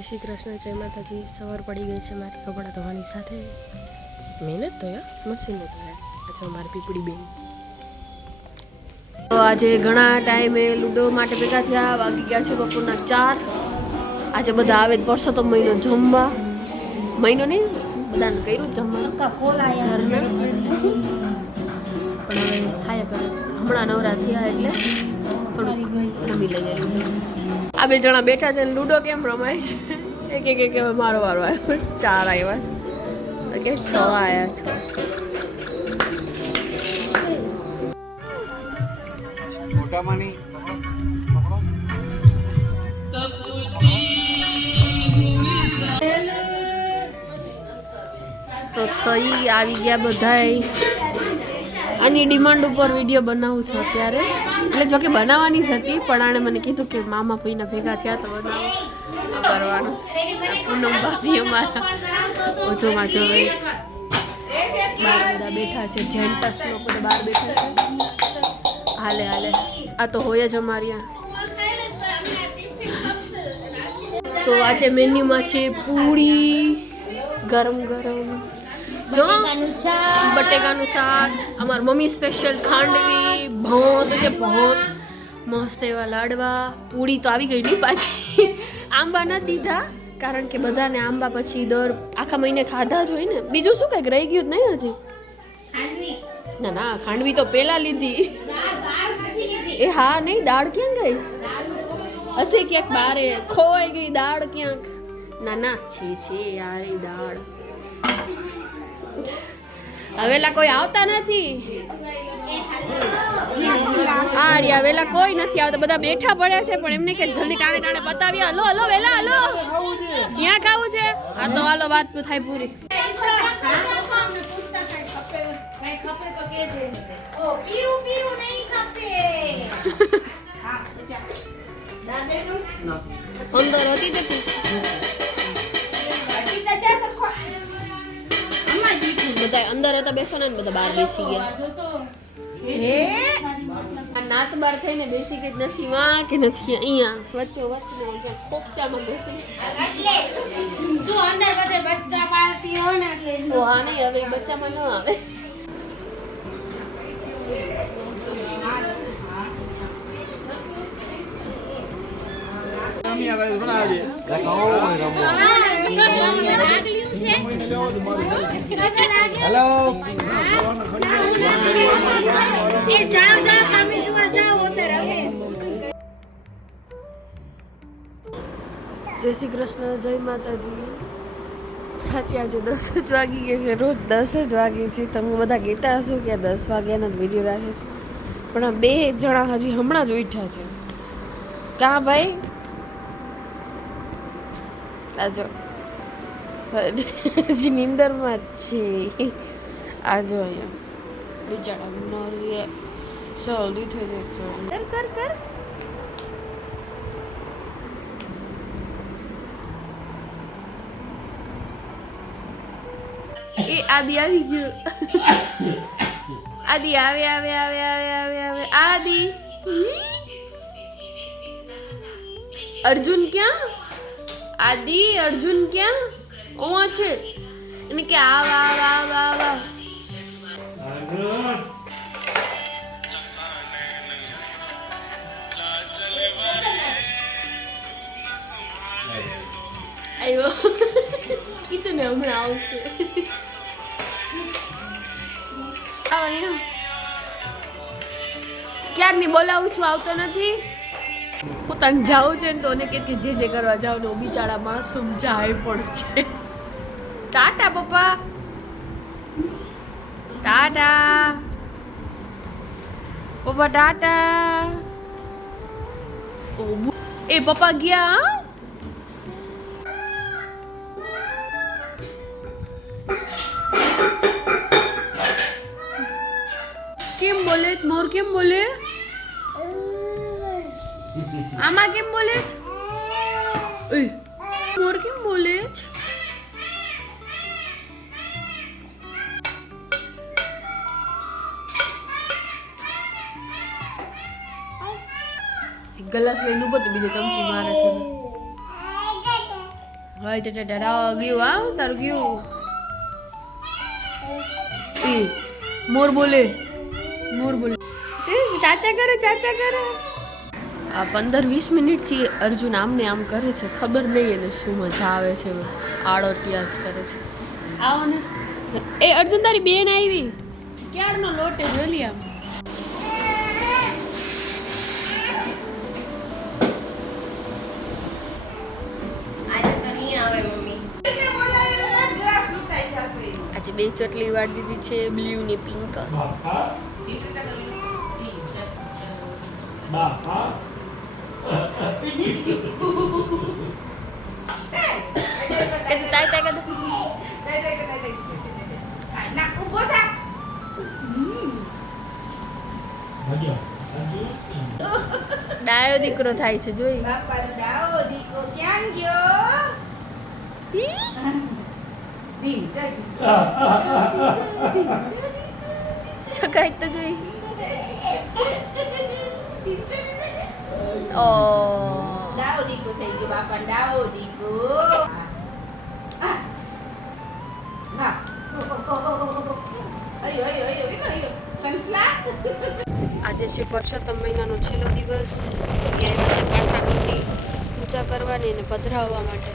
જય શ્રી કૃષ્ણ, જય માતાજી. સવાર પડી ગઈ છે, મારી કપડાં ધોવાની સાથે મહેનત તો મશીન ધોયા. અચ્છા, મારી પીપળી બેન તો આજે ઘણા ટાઈમે લૂડો માટે ભેગા થયા. વાગી ગયા છે બપોરના 4. આજે બધા આવે પરસો તો મહિનો જમવા, મહિનો નહીં બધાને કર્યું જમવાનું ઘરના, પણ હવે થાય કરે. હમણાં નવરા થયા એટલે થોડુંક રમી લઈએ. આ બે જણા બેઠા છે, લૂડો કેમ રમાય છે? એક મારો વારો આવ્યો, 4 આવ્યા છે તો કે 6 આવ્યા છે. મોટામાંની તો થઈ આવી ગયા બધાય. આની ડિમાન્ડ ઉપર વિડીયો બનાવું છું અત્યારે, એટલે જોકે બનાવવાની જ હતી પણ આણે મને કીધું કે મામા પીના ભેગા થયા તો બનાવો કરવાનું. પૂનમ ભાભી અમારા ઓછોમાં જોવે બહાર બધા બેઠા છે, જેન્ટસ લોકો બહાર બેઠા છે. હાલે હાલે, આ તો હોય જ અમારી. તો આજે મેન્યુમાં છે પૂરી ગરમ ગરમ, જો બટેકાનું શાક, અમારી મમ્મી સ્પેશિયલ ખાંડવી, ભોંત કે ભોંત મસ્ત એવા લાડવા. પૂરી તો આવી ગઈ નહીં પાછી, આંબા નથી દીધા કારણ કે બધાને આંબા પછી દર આખા મહિને ખાધા જ હોય ને. બીજું શું કંઈક રહી ગયું જ નહીં હજી? ના ના, ખાંડવી તો પહેલાં લીધી. એ હા નહીં, દાળ ક્યાં ગઈ હશે? ક્યાંક બારે ખોવાઈ ગઈ દાળ ક્યાંક. ના ના, છે યાર એ દાળ. હવેલા કોઈ આવતા નથી. હા રિયા, વેલા કોઈ નથી આવતા, બધા બેઠા પડ્યા છે પણ એમને કે જલ્દી ટાણે ટાણે પતાવી. હલો હલો વેલા હલો, ક્યાં ખાવું છે? હા તો હાલો, વાત તો થાય પૂરી. અંદર હતી તે બધા અંદર હતા બેસવાના ને બધા બહાર બેસી ગયા. આ નાત બાર થઈને બેસી ગઈ નથી માં કે નથી અહીંયા વચ્ચો વચ્ચે કોપચામાં બેસી. શું અંદર બધે બચ્ચા પાર્ટી હોય ને એટલે હા નહીં, હવે બચ્ચામાં ન આવે. હેલો એ જાઓ જાઓ તમે જોવા જાઓ ઉધર હવે. જય શ્રી કૃષ્ણ, જય માતાજી. સાચી આજે 10 જ વાગી ગયા છે, રોજ 10 જ વાગે છે. તમે બધા કહેતા હશો કે 10 વાગ્યાના જ વિડીયો રાખે છે, પણ આ 2 જણા હજી હમણાં જ ઉઠ્યા છે. કાં ભાઈ? આજો હજી નીંદરમાં જ છે. આજો અહીંયા બિચારા જલ્દી થઈ જાય. કર કર એ આદિ આવી ગયો. આદિ આવે આવે આવે આવે આવે આવે આદિ. અર્જુન ક્યાં? આદિ અર્જુન ક્યાં? ઓવા છે એને કે આવ આવ આવ આવ આવ. આવ્યો ઈ તો ને હમણાં આવશે. ક્યારની બોલાવું છું, આવતો નથી. પોતાને જાવું છે ને તો એને કે જે કરવા જાવ ને બિચારા માસૂમ જાય પણ છે. ટાટા પપ્પા, ટાટા પપ્પા, ટાટા. એ પપ્પા ગયા. કેમ બોલે મોર? કેમ બોલે? આમાં કેમ બોલે છે? મોર કેમ બોલે છે? ગ્લાસ લઈને ઉભો તો બીજો ચમચી મારે છે. હોય તો ગયું આવ તારું ગયું એ મોર બોલે ચાચા કરે આ 15-20 મિનિટથી અર્જુન આમને આમ કરે છે ખબર નહીં એને શું મજા આવે છે આડોટિયા જ કરે છે આવો ને એ અર્જુન તારી બેન આવી ક્યારનો લોટે જોલી આમ આજે બે ચોટલી વાળી દીધી છે બ્લુ ને પિંક ડાયો દીકરો થાય છે જોઈ છકાય તો જોઈ ઓ ડાવો દીકો થઈ ગયો બાપા ડાવો દીકો આજે છે પરસોત્તમ મહિનાનો છેલ્લો દિવસ ગયા છે કાંઠાગઢની પૂજા કરવાની અને પધરાવવા માટે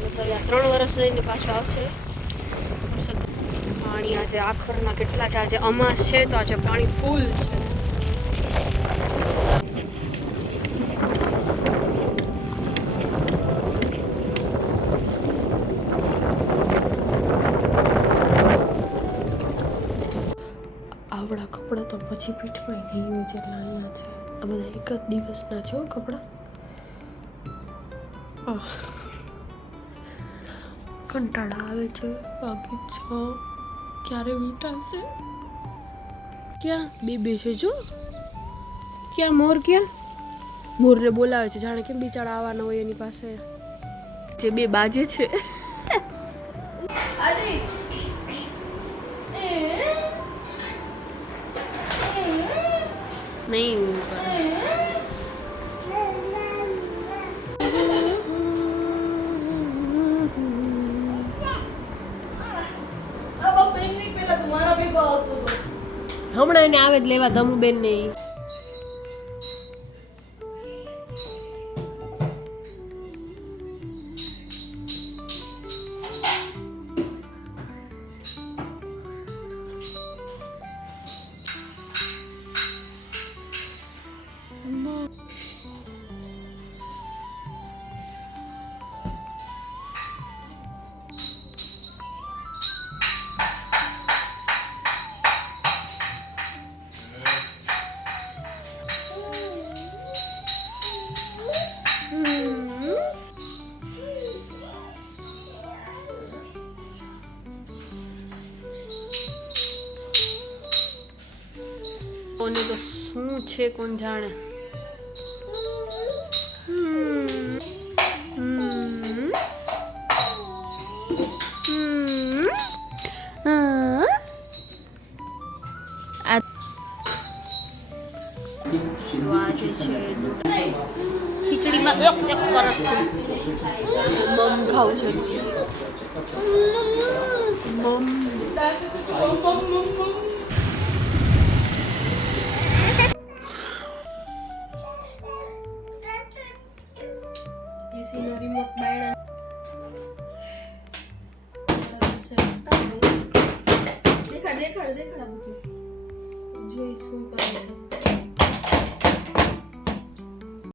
બસ હવે 3 વર્ષ રહીને પાછો આવશે પરસોત્તમ પાણી આજે આખરના કેટલા છે આજે અમાસ છે તો આજે પાણી ફૂલ છે આવડા કપડાં તો પછી પીઠમાં નહીં હોય જેટલા અહીંયા છે આ બધા એક જ દિવસના છે હો કપડાં કંટાળા આવે છે બાકી છો ક્યારે વીટાશે ક્યાં બે છે જો ક્યાં મોરને બોલાવે છે જાણે કેમ બિચારા આવવાના હોય એની પાસે જે બે બાજે છે નહીં હમણાં એને આવે જ લેવા ધમુબેન ને કોને તો શું છે કોણ જાણે આજે છે ખીચડીમાં એક કરસ મમ ખાવું છે મમ એસી નો રિમોટ બાયડા દેખાડ જોઈ શું કરે છે